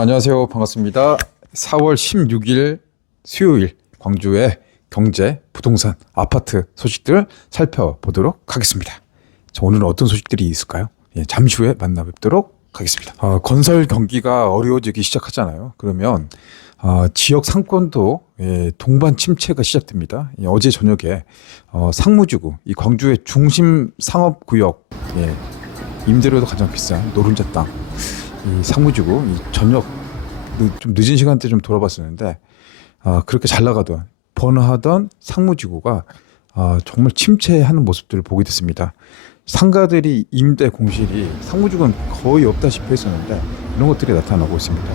여러분 안녕하세요. 반갑습니다. 4월 16일 수요일 광주의 경제, 부동산, 아파트 소식들 살펴보도록 하겠습니다. 자, 오늘은 어떤 소식들이 있을까요? 잠시 후에 만나 뵙도록 하겠습니다. 건설 경기가 어려워지기 시작하잖아요. 그러면 지역 상권도 동반 침체가 시작됩니다. 어제 저녁에 상무지구, 이 광주의 중심 상업구역, 임대료도 가장 비싼 노른자 땅, 이 상무지구, 이 저녁 좀 늦은 시간대 좀 돌아봤었는데 그렇게 잘 나가던 번화하던 상무지구가 정말 침체하는 모습들을 보게 됐습니다. 상가들이 임대 공실이 상무지구는 거의 없다시피 했었는데 이런 것들이 나타나고 있습니다.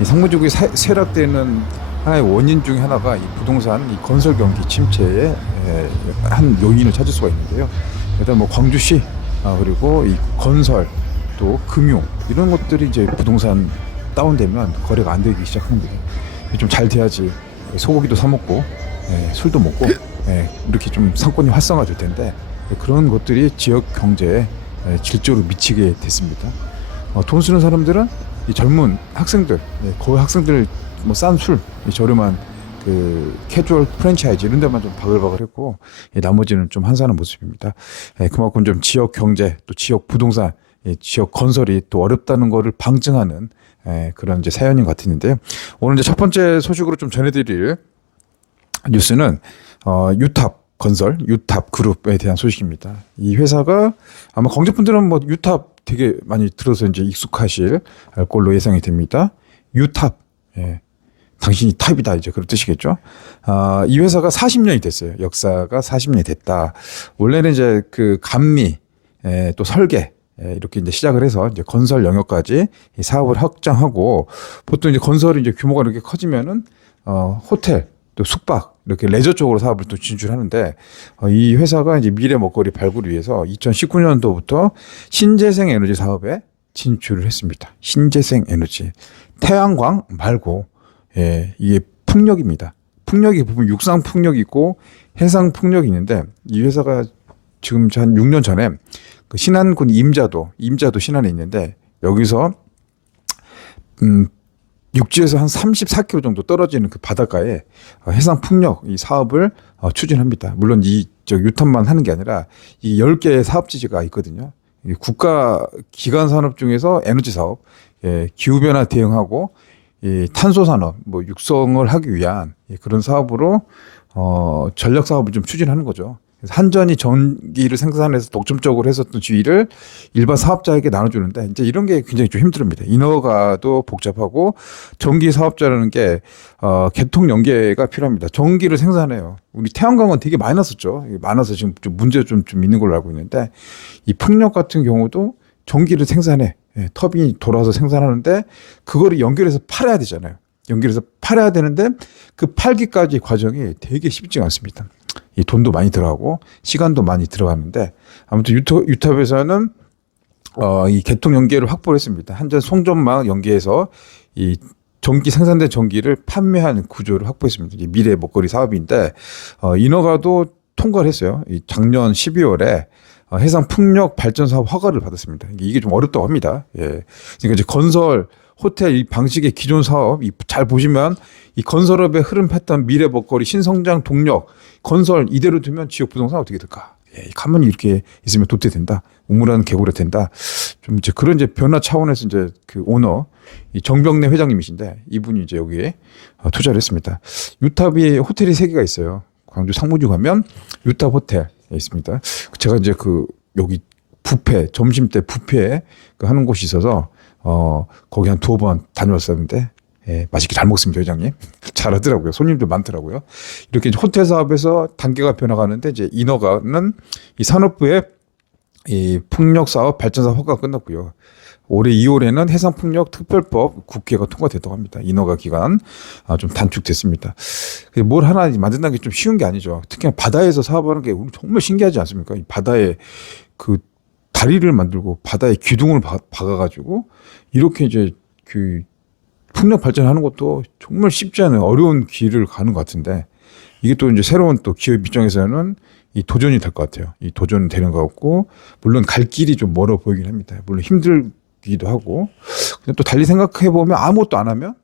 이 상무지구의 쇠락되는 하나의 원인 중에 하나가 이 부동산, 이 건설 경기 침체의 한 요인을 찾을 수가 있는데요. 일단 뭐 광주시 그리고 이 건설 또 금융 이런 것들이 이제 부동산 다운되면 거래가 안 되기 시작합니다. 좀 잘 돼야지 소고기도 사 먹고 술도 먹고 이렇게 좀 상권이 활성화될 텐데 그런 것들이 지역 경제에 질적으로 미치게 됐습니다. 돈 쓰는 사람들은 이 젊은 학생들, 거의 학생들 뭐 싼 술, 저렴한 그 캐주얼 프랜차이즈 이런 데만 좀 바글바글했고 나머지는 좀 한산한 모습입니다. 그만큼 좀 지역 경제 또 지역 부동산, 지역 건설이 또 어렵다는 것을 방증하는 그런 이제 사연인 것 같았는데요. 오늘 이제 첫 번째 소식으로 좀 전해드릴 뉴스는 유탑 건설, 유탑 그룹에 대한 소식입니다. 이 회사가 아마 광주분들은 뭐 유탑 되게 많이 들어서 이제 익숙하실 걸로 예상이 됩니다. 유탑, 당신이 탑이다 이제 그런 뜻이겠죠. 이 회사가 40년이 됐어요. 역사가 40년이 됐다. 원래는 이제 그 감리, 또 설계 이렇게 이제 시작을 해서 이제 건설 영역까지 이 사업을 확장하고 보통 이제 건설이 이제 규모가 이렇게 커지면은 호텔 또 숙박 이렇게 레저 쪽으로 사업을 또 진출하는데 이 회사가 이제 미래 먹거리 발굴을 위해서 2019년도부터 신재생 에너지 사업에 진출을 했습니다. 신재생 에너지 태양광 말고 이게 풍력입니다. 풍력이 보면 육상 풍력이 있고 해상 풍력이 있는데 이 회사가 지금 한 6년 전에 그 신안군 임자도 신안에 있는데 여기서 육지에서 한 34km 정도 떨어지는 그 바닷가에 해상 풍력 이 사업을 추진합니다. 물론 저 유탑만 하는 게 아니라 이 10개의 사업지지가 있거든요. 국가 기관 산업 중에서 에너지 사업, 기후 변화 대응하고 이 탄소 산업, 뭐 육성을 하기 위한 그런 사업으로 전력 사업을 좀 추진하는 거죠. 한전이 전기를 생산해서 독점적으로 했었던 지위를 일반 사업자에게 나눠주는데 이제 이런 게 굉장히 좀 힘듭니다. 인허가도 복잡하고 전기 사업자라는 게 개통 연계가 필요합니다. 전기를 생산해요. 우리 태양광은 되게 많이 났었죠. 많아서 지금 좀 문제가 좀 있는 걸로 알고 있는데 이 풍력 같은 경우도 전기를 생산해. 터빈이 돌아서 생산하는데 그거를 연결해서 팔아야 되잖아요. 연결해서 팔아야 되는데 그 팔기까지 과정이 되게 쉽지가 않습니다. 이 돈도 많이 들어가고 시간도 많이 들어가는데 아무튼 유탑에서는 이 개통 연계를 확보를 했습니다. 한전 송전망 연계해서 이 전기 생산된 전기를 판매하는 구조를 확보했습니다. 이제 미래 먹거리 사업인데 인허가도 통과를 했어요. 이 작년 12월에 해상 풍력 발전 사업 허가를 받았습니다. 이게 좀 어렵다고 합니다. 그러니까 이제 건설 호텔 이 방식의 기존 사업 잘 보시면 이 건설업의 흐름 패턴 미래 먹거리 신성장 동력 건설 이대로 두면 지역 부동산 어떻게 될까? 가만히 이렇게 있으면 도태된다. 우물안 개구리 된다. 좀 이제 그런 이제 변화 차원에서 이제 그 오너 이 정병래 회장님이신데 이분이 이제 여기에 투자를 했습니다. 유탑이 호텔이 3개가 있어요. 광주 상무지 가면 유탑 호텔 있습니다. 제가 이제 그 여기 뷔페 점심 때 뷔페 하는 곳이 있어서 거기 한 2번 다녀왔었는데 맛있게 잘 먹습니다, 회장님. 잘하더라고요. 손님도 많더라고요. 이렇게 호텔 사업에서 단계가 변화가는데 이제 인허가는 이 산업부의 이 풍력 사업 발전 사업 허가가 끝났고요. 올해 2월에는 해상풍력 특별법 국회가 통과됐다고 합니다. 인허가 기간 좀 단축됐습니다. 뭘 하나 만든다는 게 좀 쉬운 게 아니죠. 특히 바다에서 사업하는 게 정말 신기하지 않습니까? 이 바다에 그 다리를 만들고 바다에 기둥을 박아가지고 이렇게 이제 그 풍력 발전하는 것도 정말 쉽지 않은 어려운 길을 가는 것 같은데 이게 또 이제 새로운 또 기업 입장에서는 이 도전이 될 것 같아요. 이 도전은 되는 것 같고 물론 갈 길이 좀 멀어 보이긴 합니다. 물론 힘들게 느끼기도 하고, 근데 또 달리 생각해 보면 아무것도 안 하면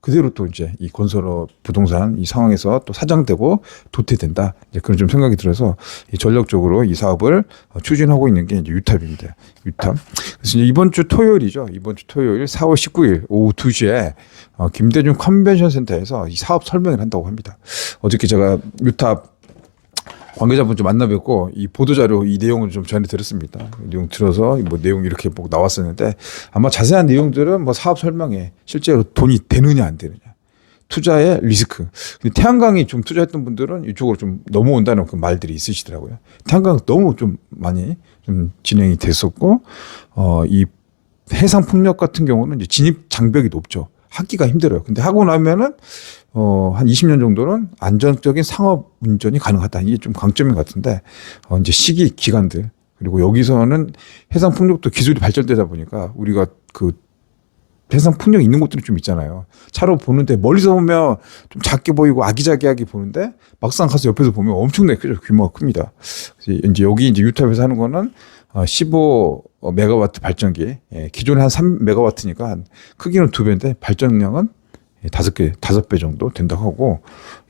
그대로 또 이제 이 건설업 부동산 이 상황에서 또 사장되고 도태된다. 이제 그런 좀 생각이 들어서 이 전략적으로 이 사업을 추진하고 있는 게 이제 유탑입니다. 유탑. 그래서 이제 이번 주 토요일이죠. 이번 주 토요일 4월 19일 오후 2시에 김대중 컨벤션 센터에서 이 사업 설명을 한다고 합니다. 어저께 제가 유탑 관계자분 좀 만나뵙고 이 보도자료 이 내용을 좀 전해 드렸습니다. 내용 들어서 뭐 내용 이렇게 보고 나왔었는데 아마 자세한 내용들은 뭐 사업 설명에 실제로 돈이 되느냐 안 되느냐 투자의 리스크. 근데 태양광이 좀 투자했던 분들은 이쪽으로 좀 넘어온다는 그 말들이 있으시더라고요. 태양광 너무 좀 많이 좀 진행이 됐었고 이 해상 풍력 같은 경우는 이제 진입 장벽이 높죠. 하기가 힘들어요. 근데 하고 나면은 한 20년 정도는 안정적인 상업 운전이 가능하다. 이게 좀 강점인 것 같은데, 이제 시기, 기간들. 그리고 여기서는 해상 풍력도 기술이 발전되다 보니까 우리가 그 해상 풍력 있는 곳들이 좀 있잖아요. 차로 보는데 멀리서 보면 좀 작게 보이고 아기자기하게 보는데 막상 가서 옆에서 보면 엄청나게 크죠. 규모가 큽니다. 이제 여기 이제 유탑에서 하는 거는 15메가와트 발전기. 예, 기존에 한 3메가와트니까 크기는 2배인데 발전량은 5배 정도 된다고 하고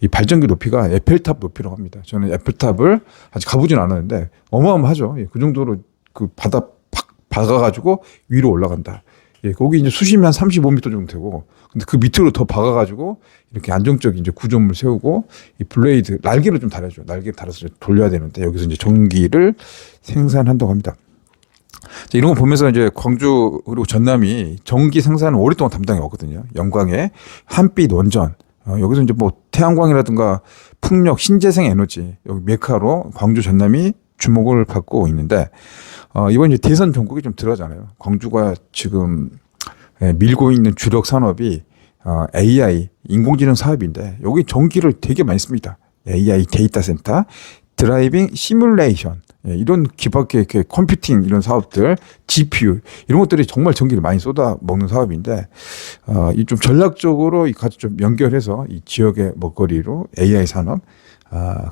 이 발전기 높이가 에펠탑 높이라고 합니다. 저는 에펠탑을 아직 가보진 않았는데 어마어마하죠. 그 정도로 그 바다 팍 박아가지고 위로 올라간다. 예, 거기 이제 수심이 한 35m 정도 되고 근데 그 밑으로 더 박아가지고 이렇게 안정적인 이제 구조물 세우고 이 블레이드 날개를 좀 달아줘. 날개를 달아서 돌려야 되는데 여기서 이제 전기를 생산한다고 합니다. 이런 거 보면서 이제 광주 그리고 전남이 전기 생산을 오랫동안 담당해 왔거든요. 영광의 한빛 원전. 여기서 이제 뭐 태양광이라든가 풍력, 신재생 에너지 여기 메카로 광주 전남이 주목을 받고 있는데 이번 이제 대선 전국이 좀 들어가잖아요. 광주가 지금 밀고 있는 주력 산업이 AI 인공지능 사업인데 여기 전기를 되게 많이 씁니다. AI 데이터 센터, 드라이빙 시뮬레이션. 이런 기밖에 이렇게 컴퓨팅 이런 사업들, GPU 이런 것들이 정말 전기를 많이 쏟아 먹는 사업인데 이 좀 전략적으로 이 같이 좀 연결해서 이 지역의 먹거리로 AI 산업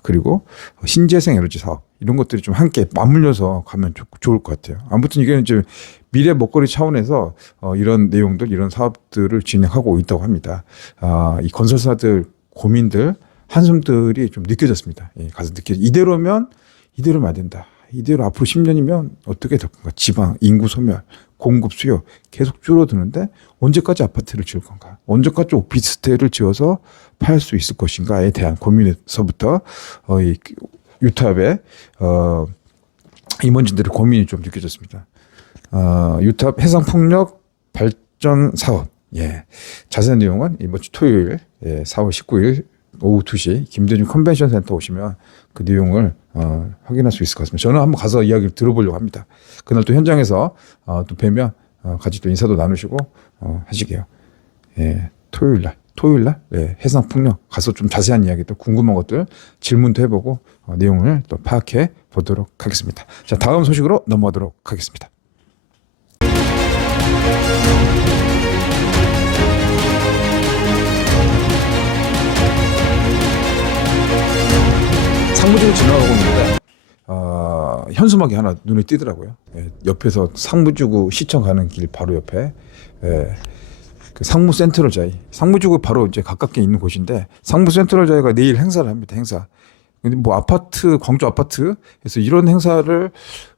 그리고 신재생 에너지 사업 이런 것들이 좀 함께 맞물려서 가면 좋을 것 같아요. 아무튼 이게 이제 미래 먹거리 차원에서 이런 내용들 이런 사업들을 진행하고 있다고 합니다. 이 건설사들 고민들 한숨들이 좀 느껴졌습니다. 가서 이대로면 안 된다. 이대로 앞으로 10년이면 어떻게 될 건가? 지방, 인구 소멸, 공급 수요 계속 줄어드는데 언제까지 아파트를 지을 건가? 언제까지 오피스텔을 지어서 팔 수 있을 것인가에 대한 고민에서부터 이 유탑의 임원진들의 고민이 좀 느껴졌습니다. 유탑 해상풍력 발전 사업. 예. 자세한 내용은 이번 주 토요일 4월 19일 오후 2시 김대중 컨벤션 센터 오시면 그 내용을 확인할 수 있을 것 같습니다. 저는 한번 가서 이야기를 들어보려고 합니다. 그날 또 현장에서 또 뵈면 같이 또 인사도 나누시고 하시게요. 예, 토요일 날 해상 풍력 가서 좀 자세한 이야기도 궁금한 것들 질문도 해보고 내용을 또 파악해 보도록 하겠습니다. 자, 다음 소식으로 넘어가도록 하겠습니다. 상무지구 지나가고 있는데 현수막이 하나 눈에 띄더라고요. 옆에서 상무지구 시청 가는 길 바로 옆에 그 상무 센트럴자이 상무지구 바로 이제 가깝게 있는 곳인데 상무 센트럴자이가 내일 행사를 합니다. 행사. 근데 뭐 아파트 광주 아파트에서 이런 행사를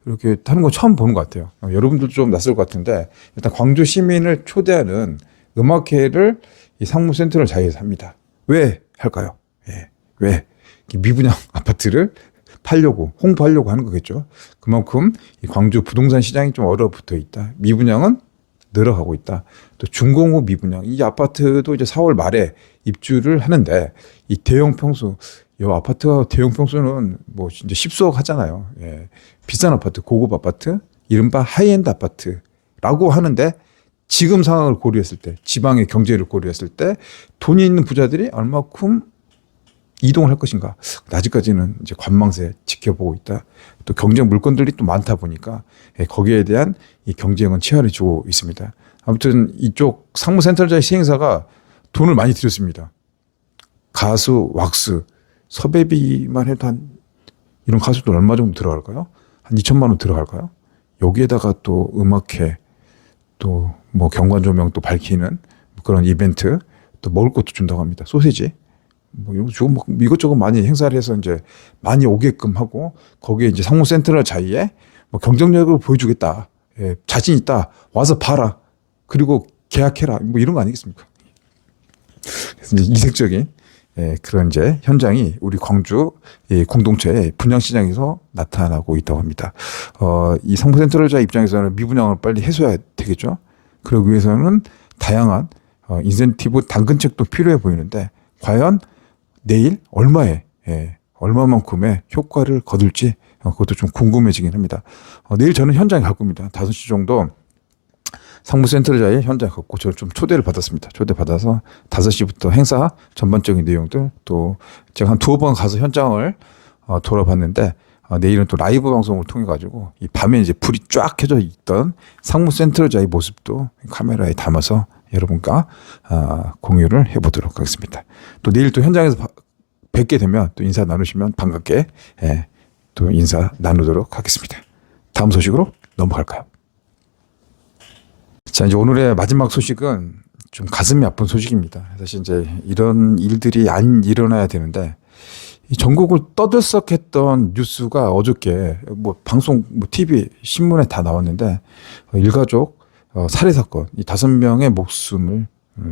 이렇게 하는 건 처음 보는 것 같아요. 여러분들도 좀 낯설 것 같은데 일단 광주 시민을 초대하는 음악회를 이 상무 센트럴자이에서 합니다. 왜 할까요? 왜? 미분양 아파트를 팔려고 홍보하려고 하는 거겠죠. 그만큼 이 광주 부동산 시장이 좀 얼어붙어 있다. 미분양은 늘어가고 있다. 또 준공후 미분양 이 아파트도 이제 4월 말에 입주를 하는데 이 대형 평수 이 아파트가 대형 평수는 뭐 이제 10수억 하잖아요. 비싼 아파트 고급 아파트 이른바 하이엔드 아파트라고 하는데 지금 상황을 고려했을 때 지방의 경제를 고려했을 때 돈이 있는 부자들이 얼마큼 이동을 할 것인가. 아직까지는 이제 관망세 지켜보고 있다. 또 경쟁 물건들이 또 많다 보니까 거기에 대한 이 경쟁은 치열해지고 있습니다. 아무튼 이쪽 상무센터자의 시행사가 돈을 많이 들였습니다. 가수, 왁스, 섭외비만 해도 한 이런 가수들 얼마 정도 들어갈까요? 한 2천만 원 들어갈까요? 여기에다가 또 음악회 또 뭐 경관 조명 또 밝히는 그런 이벤트, 또 먹을 것도 준다고 합니다. 소세지 뭐 이거 주고 뭐 이것저것 많이 행사를 해서 이제 많이 오게끔 하고, 거기에 이제 상무 센트럴 자이에 뭐 경쟁력을 보여주겠다. 예, 자신 있다. 와서 봐라. 그리고 계약해라. 뭐 이런 거 아니겠습니까? 그래서 이제 이색적인 그런 이제 현장이 우리 광주 공동체 분양시장에서 나타나고 있다고 합니다. 이 상무 센트럴자 입장에서는 미분양을 빨리 해소해야 되겠죠. 그러기 위해서는 다양한 인센티브 당근책도 필요해 보이는데, 과연 내일 얼마만큼의 효과를 거둘지 그것도 좀 궁금해지긴 합니다. 내일 저는 현장에 갈 겁니다. 5시 정도 상무센터자의 현장에 갔고, 저를 좀 초대를 받았습니다. 초대받아서 5시부터 행사 전반적인 내용들, 또 제가 한 2번 가서 현장을 돌아봤는데, 내일은 또 라이브 방송을 통해 가지고 이 밤에 이제 불이 쫙 켜져 있던 상무센터자의 모습도 카메라에 담아서 여러분과 공유를 해보도록 하겠습니다. 또 내일 또 현장에서 뵙게 되면 또 인사 나누시면 반갑게 또 인사 나누도록 하겠습니다. 다음 소식으로 넘어갈까요? 자, 이제 오늘의 마지막 소식은 좀 가슴이 아픈 소식입니다. 사실 이제 이런 일들이 안 일어나야 되는데, 이 전국을 떠들썩했던 뉴스가 어저께 뭐 방송, 뭐 TV, 신문에 다 나왔는데, 일가족 살해 사건, 이 5명의 목숨을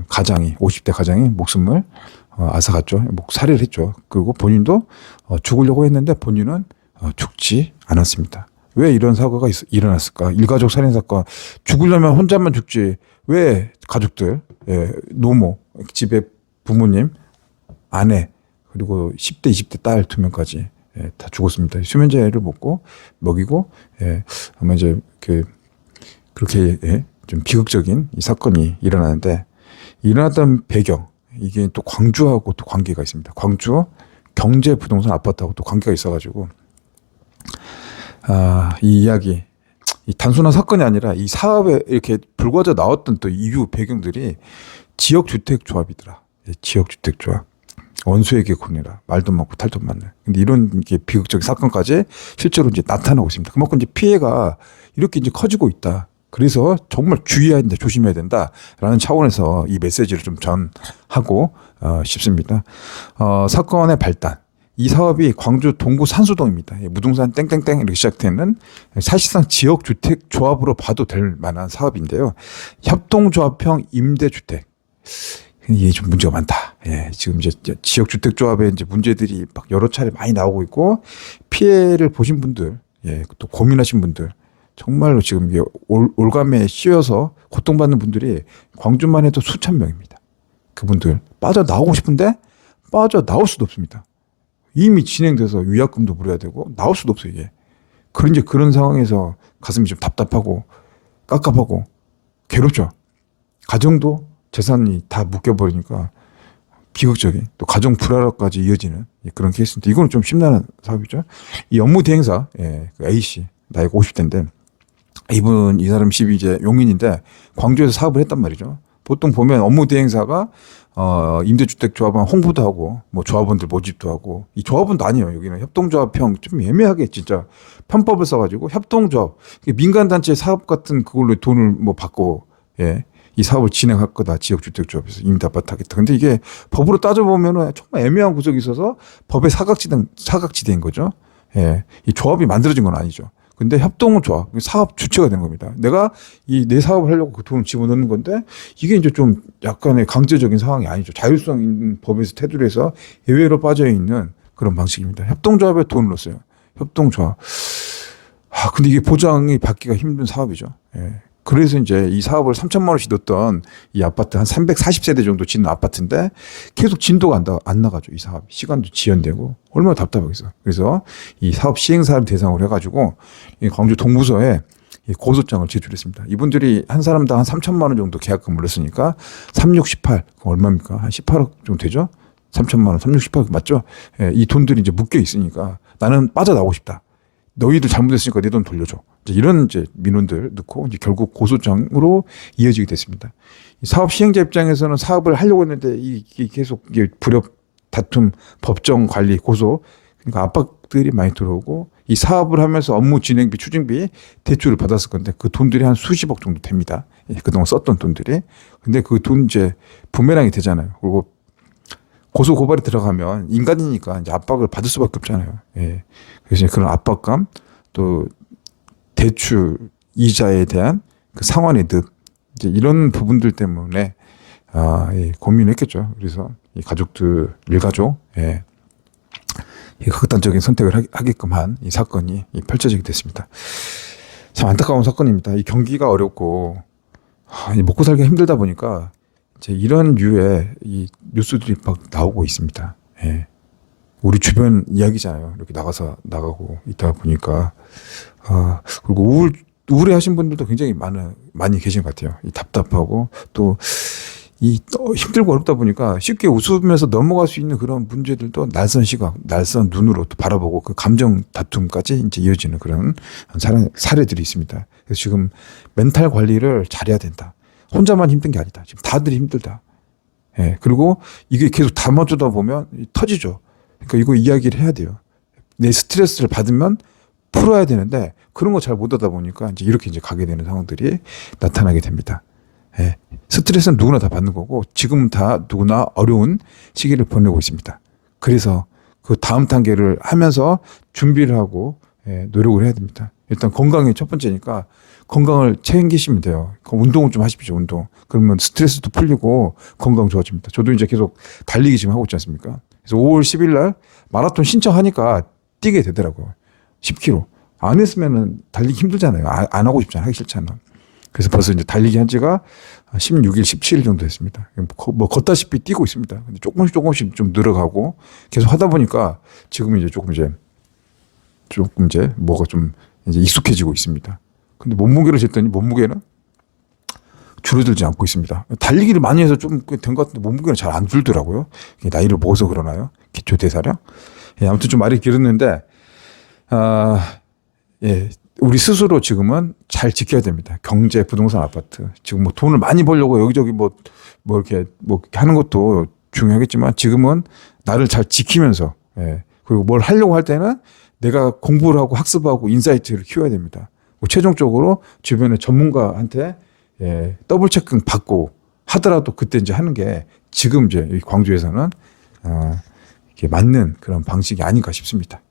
가장이 50대 가장이 목숨을 앗아갔죠. 살해를 했죠. 그리고 본인도 죽으려고 했는데 본인은 죽지 않았습니다. 왜 이런 사고가 일어났을까? 일가족 살인 사건, 죽으려면 혼자만 죽지 왜 가족들, 노모, 집에 부모님, 아내, 그리고 10대, 20대 딸 2명까지 다 죽었습니다. 수면제를 먹이고, 아마 이제 그렇게 좀 비극적인 이 사건이 일어나는데, 일어났던 배경, 이게 또 광주하고 또 관계가 있습니다. 광주 경제 부동산 아파트하고 또 관계가 있어가지고, 이 이야기, 이 단순한 사건이 아니라 이 사업에 이렇게 불거져 나왔던 또 이유 배경들이 지역주택조합이더라. 지역주택조합. 원수에게 권해라. 말도 많고 탈도 많네. 근데 이런 게 비극적인 사건까지 실제로 이제 나타나고 있습니다. 그만큼 이제 피해가 이렇게 이제 커지고 있다. 그래서 정말 주의해야 된다, 조심해야 된다라는 차원에서 이 메시지를 좀 전하고 싶습니다. 사건의 발단. 이 사업이 광주 동구 산수동입니다. 무등산 땡땡땡 이렇게 시작되는 사실상 지역주택조합으로 봐도 될 만한 사업인데요. 협동조합형 임대주택. 이게 좀 문제가 많다. 지금 이제 지역주택조합에 이제 문제들이 막 여러 차례 많이 나오고 있고, 피해를 보신 분들, 또 고민하신 분들, 정말로 지금 이게 올감에 씌어서 고통받는 분들이 광주만 해도 수천 명입니다. 그분들 빠져나오고 싶은데 빠져나올 수도 없습니다. 이미 진행돼서 위약금도 물어야 되고 나올 수도 없어요, 이게. 그런 상황에서 가슴이 좀 답답하고 깝깝하고 괴롭죠. 가정도 재산이 다 묶여버리니까 비극적인, 또 가정 불화로까지 이어지는 그런 케이스인데, 이거는 좀 심란한 사업이죠. 이 업무 대행사, 그 A씨, 나이가 50대인데, 이 사람 집이 이제 용인인데 광주에서 사업을 했단 말이죠. 보통 보면 업무 대행사가 임대주택 조합은 홍보도 하고 뭐 조합원들 모집도 하고, 이 조합원도 아니에요. 여기는 협동조합형, 좀 애매하게 진짜 편법을 써가지고 협동조합, 민간단체 사업 같은 그걸로 돈을 뭐 받고 이 사업을 진행할 거다. 지역주택조합에서 임대아파트 하겠다. 근데 이게 법으로 따져보면은 정말 애매한 구석이 있어서 법의 사각지대인 거죠. 이 조합이 만들어진 건 아니죠. 근데 협동은 조합, 사업 주체가 되는 겁니다. 내가 내 사업을 하려고 그 돈을 집어넣는 건데, 이게 이제 좀 약간의 강제적인 상황이 아니죠. 자율성 있는 법에서 테두리에 서 예외로 빠져 있는 그런 방식입니다. 협동조합에 돈을 넣었어요. 협동조합. 근데 이게 보장이 받기가 힘든 사업이죠. 그래서 이제 이 사업을 3천만 원씩 넣었던 이 아파트, 한 340세대 정도 짓는 아파트인데 계속 진도가 안 나가죠. 이 사업 시간도 지연되고 얼마나 답답하겠어. 그래서 이 사업 시행사를 대상으로 해가지고 이 광주 동부서에 이 고소장을 제출했습니다. 이분들이 한 사람당 한 3천만 원 정도 계약금을 넣었으니까 36, 18, 얼마입니까? 한 18억 정도 되죠? 3천만 원, 36, 18억 맞죠? 이 돈들이 이제 묶여 있으니까 나는 빠져나오고 싶다. 너희들 잘못했으니까 내 돈 돌려줘. 이런 이제 민원들 넣고 이제 결국 고소장으로 이어지게 됐습니다. 사업 시행자 입장에서는 사업을 하려고 했는데 이게 계속 불협 다툼, 법정 관리, 고소, 그러니까 압박들이 많이 들어오고 이 사업을 하면서 업무 진행비, 추진비, 대출을 받았을 건데 그 돈들이 한 수십억 정도 됩니다. 예, 그동안 썼던 돈들이. 근데 그 돈 이제 부메랑이 되잖아요. 그리고 고소 고발이 들어가면 인간이니까 이제 압박을 받을 수밖에 없잖아요. 예. 그래서 그런 압박감, 또 대출 이자에 대한 그 상환의 득, 이제 이런 부분들 때문에 예, 고민했겠죠. 그래서 이 가족들, 일가족, 예, 이 극단적인 선택을 하게끔 한 이 사건이 펼쳐지게 됐습니다. 참 안타까운 사건입니다. 이 경기가 어렵고 이 먹고 살기가 힘들다 보니까 이제 이런 류의 이 뉴스들이 막 나오고 있습니다. 예. 우리 주변 이야기잖아요. 이렇게 나가고 있다 보니까 그리고 우울해하신 분들도 굉장히 많이 계신 것 같아요. 이 답답하고 또 이 힘들고 어렵다 보니까 쉽게 웃으면서 넘어갈 수 있는 그런 문제들도 날선 시각, 날선 눈으로 또 바라보고 그 감정 다툼까지 이제 이어지는 그런 사례들이 있습니다. 그래서 지금 멘탈 관리를 잘해야 된다. 혼자만 힘든 게 아니다. 지금 다들 힘들다. 예. 그리고 이게 계속 담아주다 보면 터지죠. 그러니까 이거 이야기를 해야 돼요. 내 스트레스를 받으면 풀어야 되는데 그런 거 잘 못하다 보니까 이제 이렇게 이제 가게 되는 상황들이 나타나게 됩니다. 예. 스트레스는 누구나 다 받는 거고 지금 다 누구나 어려운 시기를 보내고 있습니다. 그래서 그 다음 단계를 하면서 준비를 하고 노력을 해야 됩니다. 일단 건강이 첫 번째니까 건강을 챙기시면 돼요. 운동을 좀 하십시오. 운동. 그러면 스트레스도 풀리고 건강 좋아집니다. 저도 이제 계속 달리기 지금 하고 있지 않습니까? 그래서 5월 10일 날 마라톤 신청하니까 뛰게 되더라고요. 10km. 안 했으면은 달리기 힘들잖아요. 안 하고 싶잖아요. 하기 싫잖아요. 그래서 벌써 이제 달리기 한 지가 16일, 17일 정도 됐습니다. 뭐 걷다시피 뛰고 있습니다. 근데 조금씩 좀 늘어가고 계속 하다 보니까 지금 이제 조금 이제 뭐가 좀 이제 익숙해지고 있습니다. 근데 몸무게를 쟀더니 몸무게는 줄어들지 않고 있습니다. 달리기를 많이 해서 좀 된 것 같은데 몸무게는 잘 안 줄더라고요. 나이를 먹어서 그러나요? 기초 대사량? 예, 아무튼 좀 말이 길었는데, 예, 우리 스스로 지금은 잘 지켜야 됩니다. 경제, 부동산, 아파트. 지금 뭐 돈을 많이 벌려고 여기저기 뭐 이렇게 하는 것도 중요하겠지만 지금은 나를 잘 지키면서, 예, 그리고 뭘 하려고 할 때는 내가 공부를 하고 학습하고 인사이트를 키워야 됩니다. 최종적으로 주변의 전문가한테 더블 체킹 받고 하더라도 그때 이제 하는 게 지금 이제 광주에서는 이게 맞는 그런 방식이 아닌가 싶습니다.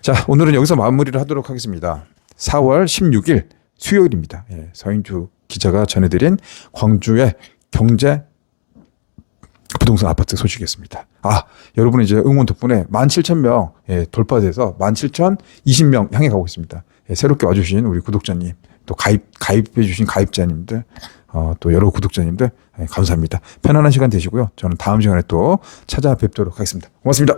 자, 오늘은 여기서 마무리를 하도록 하겠습니다. 4월 16일 수요일입니다. 서인주 기자가 전해드린 광주의 경제 부동산 아파트 소식이었습니다. 여러분의 이제 응원 덕분에 17,000명 돌파돼서 17,020명 향해 가고 있습니다. 새롭게 와주신 우리 구독자님, 또 가입해주신 가입자님들, 또 여러 구독자님들 감사합니다. 편안한 시간 되시고요. 저는 다음 시간에 또 찾아뵙도록 하겠습니다. 고맙습니다.